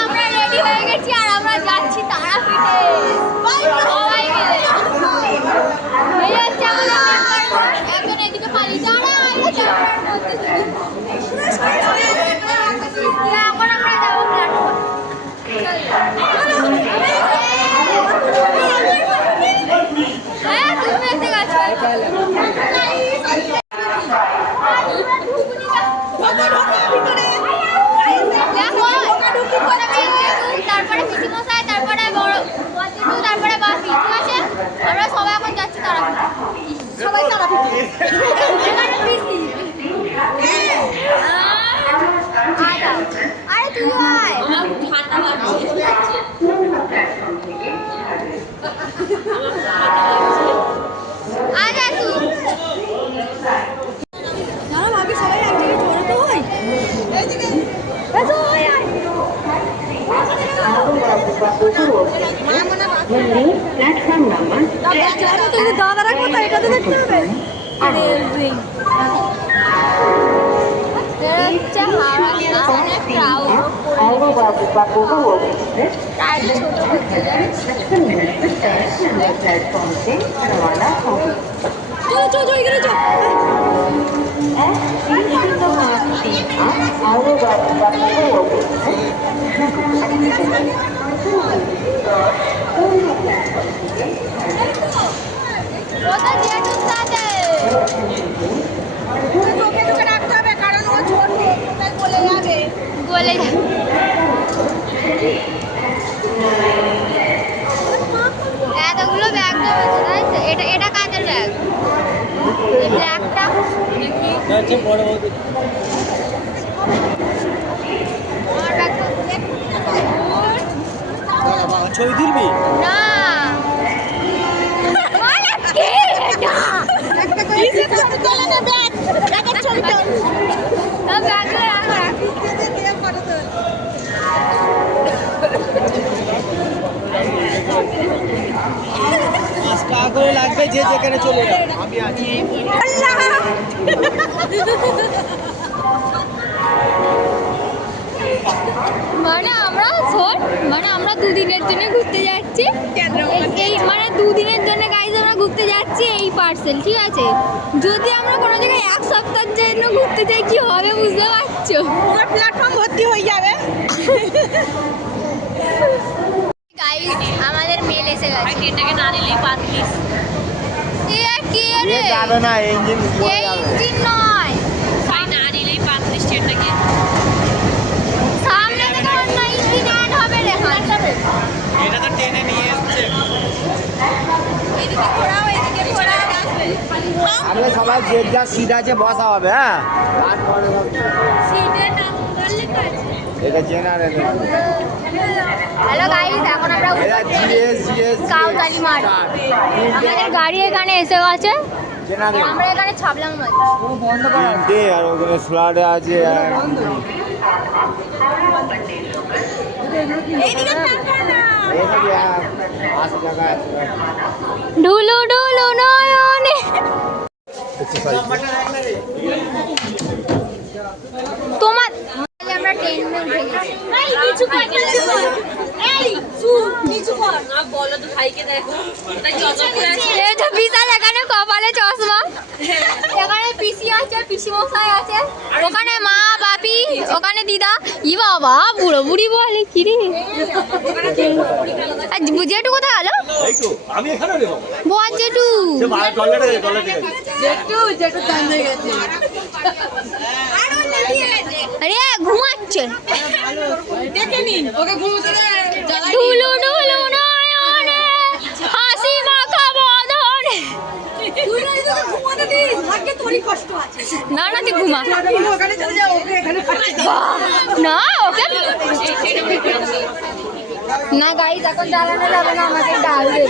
আমরা রেডি হয়ে গেছি আর আমরা যাচ্ছি তারাপীঠে সবাই মিলে। এই হচ্ছে আমাদের মেম্বার, এখন এদিকে পালি যারা এখন আমরা যাবো প্ল্যাটফর্ম। হ্যাঁ তুমি এসে গেছো। তারপরে পিসিমশাই, তারপরে বড় জেঠু, তারপরে বাপি, ঠিক আছে? আমরা সবাই এখন যাচ্ছি তারাপীঠে। সবাই তারাপীঠে। আরে তুই আয়। ঠান্ডা লাগছে। আয় তুই। না ভাবি সবাই এক জায়গায় জড়ো তো হই। এইদিকে। এসো আয় আয়। প্ল্যাটফর্ম নাম্বার দাদারা কোথায় এটা তো দেখতে হবে। আরে प्लेटफॉर्म से रवाना होगी। चलो इधर তোকে রাখতে হবে কারণ ও ছোট বলে যাবে এতগুলো ব্যাগ দেবে তাই তো? এটা কাজের ব্যাগ, এই ব্যাগটা বড় বড় আমার ব্যাগটা ছবি তুলবি না মানে কি এটা একটা করে ছবি তোলে না ব্যাগ ব্যাগের ছবি তোল না ব্যাগে রাখা রাখতে দিয়ে ফটো তোল আজকে করে লাগবে যে যেখানে চলে যাও আমি আছি আল্লাহ মানে আমরা দুদিনের জন্য ঘুরতে যাচ্ছি এই মানে দুদিনের জন্য গাইজ আমরা ঘুরতে যাচ্ছি এই পার্সেল, ঠিক আছে? যদি আমরা কোনো জায়গায় এক সপ্তাহের জন্য ঘুরতে যাই কি হবে বুঝতে পারছো? পুরো প্ল্যাটফর্ম ভর্তি হয়ে যাবে। গাইজ আমাদের মেল এসে গেছে, ট্রেনটাকে না নিলেই পারতিস। কি রে যাবে না ইঞ্জিন পড়ে যাবে, ইঞ্জিন নয় ভাই না নিলেই পারতিস ট্রেনটাকে সামনে থেকে অন্য ইঞ্জিন অ্যাড হবে রে এটা তো টেনে নিয়ে এসেছে এদিকে ঘোরাও আমরা সবাই যে যা সিট আছে বসা হবে। হ্যাঁ সিটের নাম লেখা আছে এটা জেনারেটর। হ্যালো গাইস, এখন আমরা কাউতালি মাঠ, আমাদের গাড়ি এখানে এসে গেছে, আমরা এখানে ছাবলাম মাঠ বন্ধ করা দে আর ওখানে ফ্লাডে আছে এইদিকে টাকা না এইদিকে আস জায়গা ঢুলু ঢুলু নয়নে তোমার আমরা ট্রেনে উঠে গেছি। এই নিচু কর এই নিচু কর না বলো তো ভাইকে দেখো তাই চশমা পরে আছে এই তো বিশাল এখানে কপালে চশমা এখানে পিসি আছে পিসিমশাই আছে ওখানে মা বাপি ওখানে দিদা ই বাবা বুড়ো বুড়ি বলে কি রে আজ জেঠু কোথায় গেল? এই তো আমি এখানে রে বাবা বল জেঠু সে টয়লেটে জেঠু টাইম হয়ে গেছে আরে ঘুমাচ্ছে দেখে নিন ওকে ঘুমোতে জ্বালাই ঢুলু ঢুলু নয়নে হাসি মাখা বদনে তুই না এদিকে ঘুমাতে দিস ভাগ্যে তোরই কষ্ট আছে না না তুই ঘুমা ওখানে চলে যা ওকে এখানে না ওকে না গাইস এখন চালানো যাবে না আমাকে ডালবে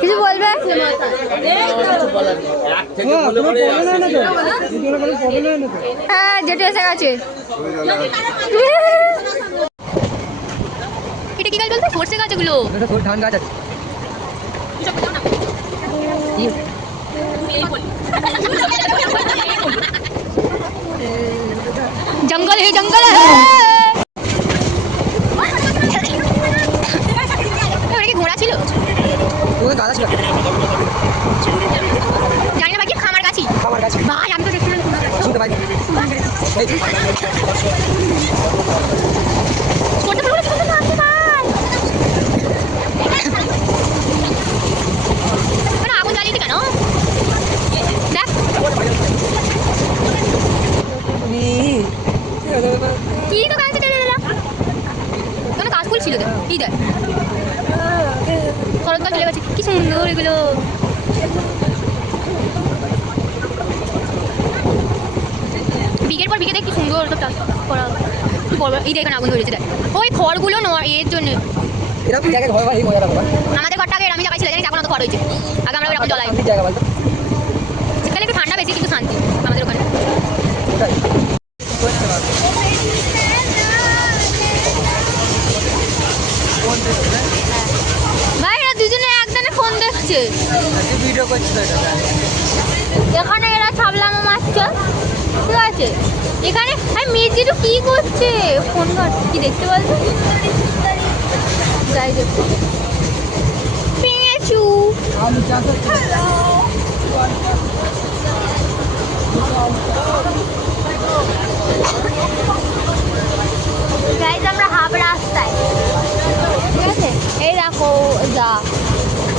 কিছু বলবে হ্যাঁ যেটা এসে গেছে। এটা কি গাছ বলতে? সরষে গাছ এগুলো। ধান গাছ আছে। जंगल है जंगल है। ওটা কি ঘোড়া ছিল? ওই গাছ ছিল। জানি না ভাই, কি খামার গাছি? খামার গাছ। ভাই আমি তো দেখছিলাম খামার গাছ। শুনতে পাই। এই করতে পারবো না, করতে পারবো না ভাই। মানে আগুন জ্বালিয়ে দি কেন? দেখ কি তো গাছে টেনে দিলাম। কোনো কাজ ফুল ছিল তো কি দেয়? শরৎকাল চলে গেছে, কি সুন্দর এগুলো। বিঘের পর বিঘে দেখ কি সুন্দর সব চাষ করা। কি বলবো, এই দেখেন আগুন ধরেছে দেখ। ওই খড়গুলো এর জন্য। এরকম জায়গায় ঘর বাড়ি মজা লাগবে। আমাদের ঘরটা আগে আমি জায়গায় ছিল, জানিস এখন তো ঘর হয়েছে। আগে আমরা এরকম জ্বলাই। জায়গা বলতো। সেখানে একটু ঠান্ডা বেশি কিন্তু শান্তি আমাদের ওখানে। ভাই এরা দুজনে একজনে ফোন দেখছে। ভিডিও করছিল এটা। এখানে এরা ছাবলামো মারছে, ঠিক আছে। এখানে মেজি তো কি করছে? ফোন ঘাটছে, কি দেখতে বলতো? যাই দেখো পেয়েছু। গাইজ আমরা হাফ রাস্তায়, ঠিক আছে। এই দেখো যা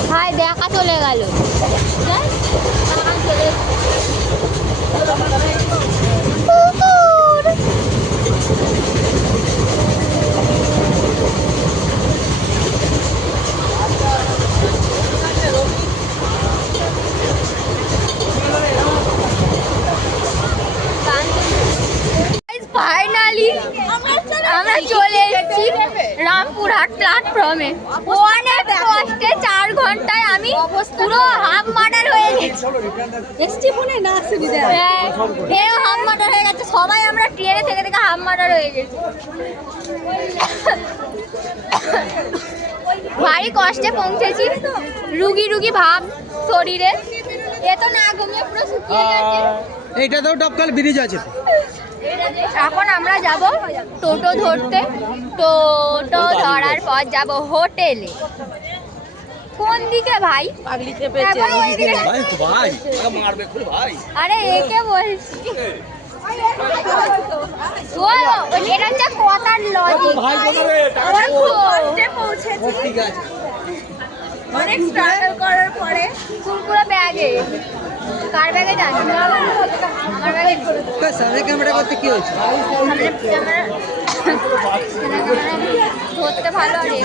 ভাই দেখা চলে গেল। ফাইনালি আমরা চলে এসেছি রামপুরহাট প্ল্যাটফর্মে। অনেক কষ্টে 4 ঘন্টায় আমি পুরো হাফ মার্ডার হয়ে গেছি। হাফ মার্ডার হয়ে গেছে সবাই, আমরা ট্রেনে থেকে থেকে হাফ মার্ডার হয়ে গেছি। ভারী কষ্টে পৌঁছেছি, রুগী রুগী ভাব শরীরে। এ তো না ঘুমিয়ে পুরো শুকিয়ে গেছে। এইটা তো টপকাল ব্রিজ আছে। এখন আমরা যাব টোটো ধরতে। টোটো ধরার পর যাব হোটেলে। কোন দিকে ভাই? এখন ওইদিকে। আরে একে বলছি। এটা হচ্ছে কথার লজিক। ঠিক আছে। অনেক স্ট্রাগল করার পরে কুরকুরে ব্যাগে, কার ব্যাগে জানি না, আমার ব্যাগে। সামনে ক্যামেরা করতে কি হয়েছে? ধরতে ভালো। আরে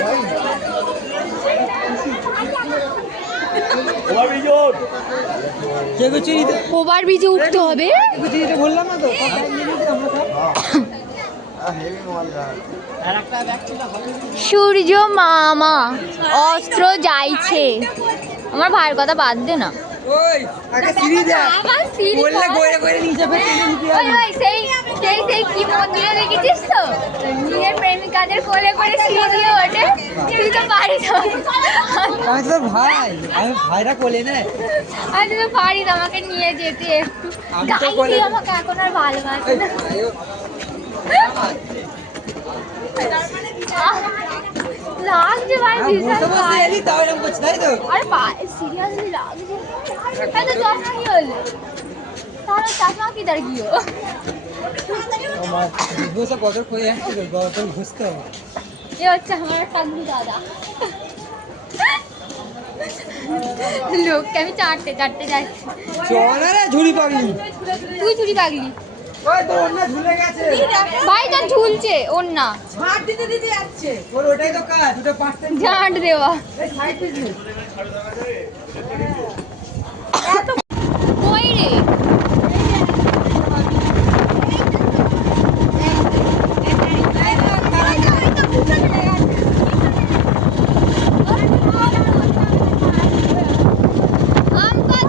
ওভার ব্রিজে উঠতে হবে। বললাম না তো। সূর্য মামা অস্ত্র যাইছে। আমার ভাইয়ের কথা বাদ দে না। ওই আগে সিঁড়ি দে। বললে গইরে গইরে নিচে ফেলে নিবি। ওই সেই সেই সেই কি মন্দিরে দেখেছিস তো? নিজের প্রেমিকাদের কোলে করে সিঁড়ি দিয়ে ওঠে। তুই তো পারিস। আমি তো ভাই, আমি ভাইরা কোলে না। আমি তো পারিস আমাকে নিয়ে যেতে একটু। আমি তো গাই কোলে- তুই আমাকে এখন আর ভালোবাসে না। লাগছে ভাই ভীষণ বসে বসে গায়ে। এলি তাও এরকম করছিস তাই তো? আরে সিরিয়াসলি লাগছে। এই তো চশমা কি হলো? তাহলে চশমা কি তার কি হলো? আমার বসে বছর করে আসছিল বছর ঘুষতে হবে। এ হচ্ছে আমার টাকলু দাদা। লোককে আমি চারটে যাচ্ছি। চল রে ঝুড়ি পাগলি। তুই চুরি পাগলি। ওই তো অন্য ঝুলে গেছে। ভাই তো ঝুলছে ওর না, ঝাড় দিতে দিতে যাচ্ছে। ওর ওটাই তো কাজ, ওটা 5 ঝাঁট দেওয়া। এই সাইড বিজনেস। কই রে? हमको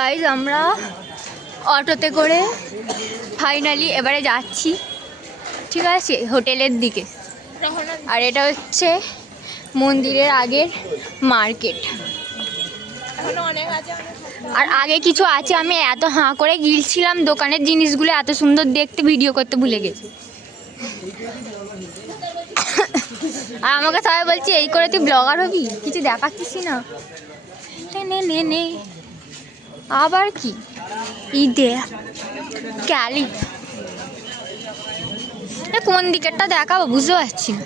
গাইজ আমরা অটোতে করে ফাইনালি এবারে যাচ্ছি, ঠিক আছে, হোটেলের দিকে। আর এটা হচ্ছে মন্দিরের আগের মার্কেট। আর আগে কিছু আছে, আমি এত হাঁ করে গিলছিলাম দোকানের জিনিসগুলো এত সুন্দর দেখতে, ভিডিও করতে ভুলে গেছি। আর আমাকে সবাই বলছে এই করে তুই ব্লগার হবি, কিছু দেখাচ্ছিস না। নে নে আবার কি ঈদে ক্যালি কোন দিকেরটা দেখাবো বুঝতে পারছি না।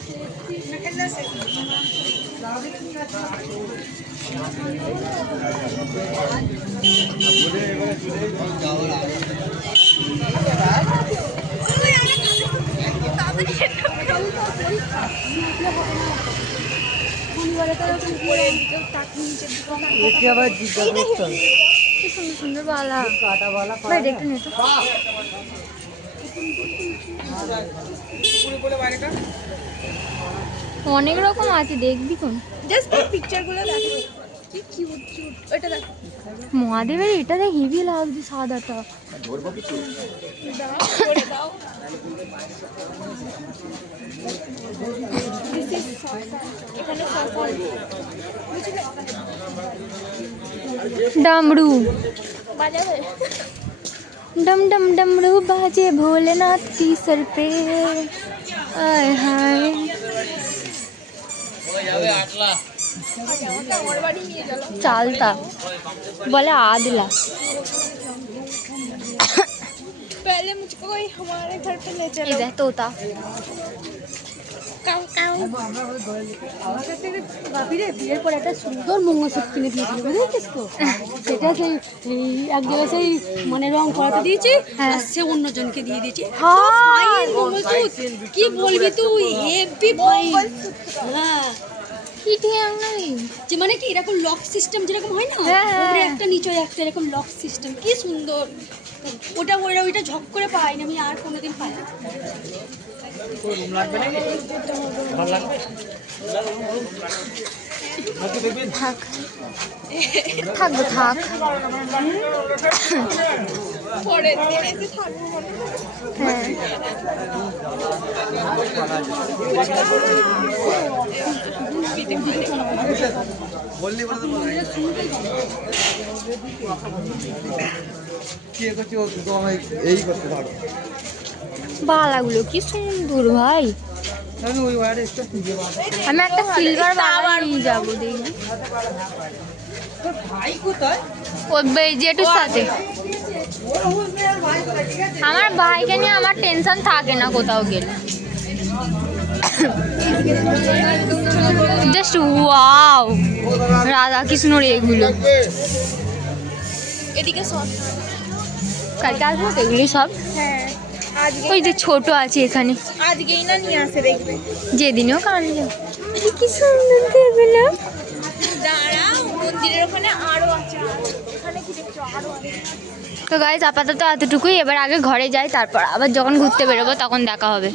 সুন্দর সুন্দর বালা ভাই দেখতে নে তো। অনেক রকম আছে, দেখবি কোন? মহাদেবের এটা দেখ, হেভি লাগছে সাদাটা। डमरू डम डम डमरू बाजे भोलेनाथ की सर पे, आय हाय। चालता बोले आदला। पहले मुझको कोई हमारे घर पे ले चलो। इधर तोता বিয়ের পর একটা সুন্দর মঙ্গলসূত্র কিনে দিয়েছিল, বুঝেছিস তো? সেটা সেই এক জায়গায় সেই মানে রং করাতে দিয়েছি, আর সে অন্যজনকে দিয়ে দিয়েছি। মঙ্গলসূত্র কি বলবি তুই, হেভি ফাইন। হ্যাঁ যে মানে কি এরকম লক সিস্টেম যেরকম হয় না, উপরে একটা নিচে একটা এরকম লক সিস্টেম, কি সুন্দর। ওইটা ঝক করে পাই না আমি, আর কোনোদিন পাই না। থাক থাকবো থাক। পরের দিন এসে থাকবো। বালাগুলো কি সুন্দর ভাই। আমি একটা সিলভার বালা নিয়ে যাবো, দেখি ওই জেঠুর সাথে। আমার ভাইকে নিয়ে আমার টেনশন থাকে না কোথাও গেলে। জাস্ট ওয়াও, রাধা কৃষ্ণর এগুলো। এদিকে সব কালকে আসবো তো এগুলি সব। হ্যাঁ আজকে ওই যে ছোট আছে এখানে, আজকেই না নিয়ে আসে দেখবে। যেদিনেও কানলে কি সুন্দর এগুলো। দাঁড়াও, মন্দিরের ওখানে আরো আছে, ওখানে কি দেখছো আরো আছে। তো গাইস আপাতত এতটুকুই, এবার আগে ঘরে যাই, তারপর আবার যখন ঘুরতে বেরোবো তখন দেখা হবে।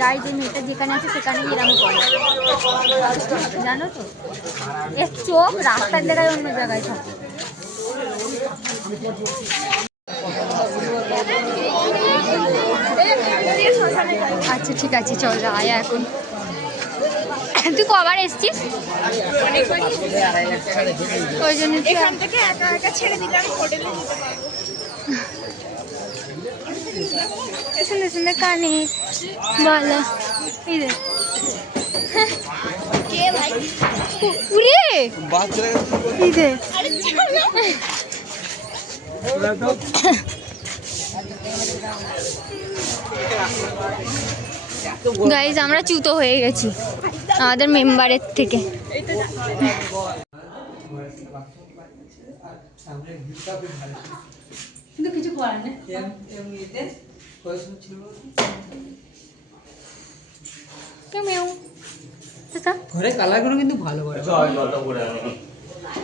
গাইস এই মেয়েটা যেখানে আছে সেখানে এরকম করে, জানো তো, এর চোখ রাস্তার জায়গায় অন্য জায়গায় থাকে। আচ্ছা ঠিক আছে, চল আয় এখন। তুই কবার এসছিস? ওই জন্য এখান থেকে একা একা ছেড়ে দিলে আমি হোটেলে যেতে পারবো। সুন্দর সুন্দর কানে বলো। কে ভাই? উড়ে গাইজ আমরা চুতো হয়ে গেছি আমাদের মেম্বারের থেকে। কিন্তু কিছু করার নেই। ঘরে কালার গুলো কিন্তু ভালো করে।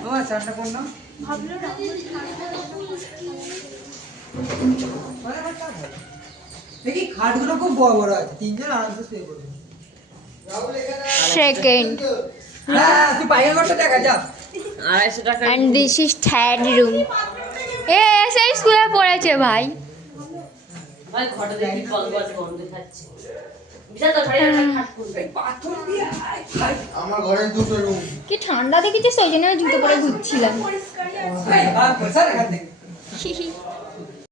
আমার চারটা কোন না দেখি, খাটগুলো খুব বড় বড় আছে, তিনজন আরামসে শুয়ে পড়বে। সেকেন্ড হ্যাঁ তুই পাইকারি করতে দেখা যা 250 টাকা and this is third room. এ সেই স্কুলে পড়েছে ভাই। ভাই ঘটা দেখি কলগজ গন্ধ খাচ্ছে বিশাল তো ভাই খাট করবে আমার ঘরে দুটো রুম কি ঠান্ডা দেখেছিস, ওই জন্য আমি জুতো পরে ঘুরছিলাম। স্যার এখান থেকে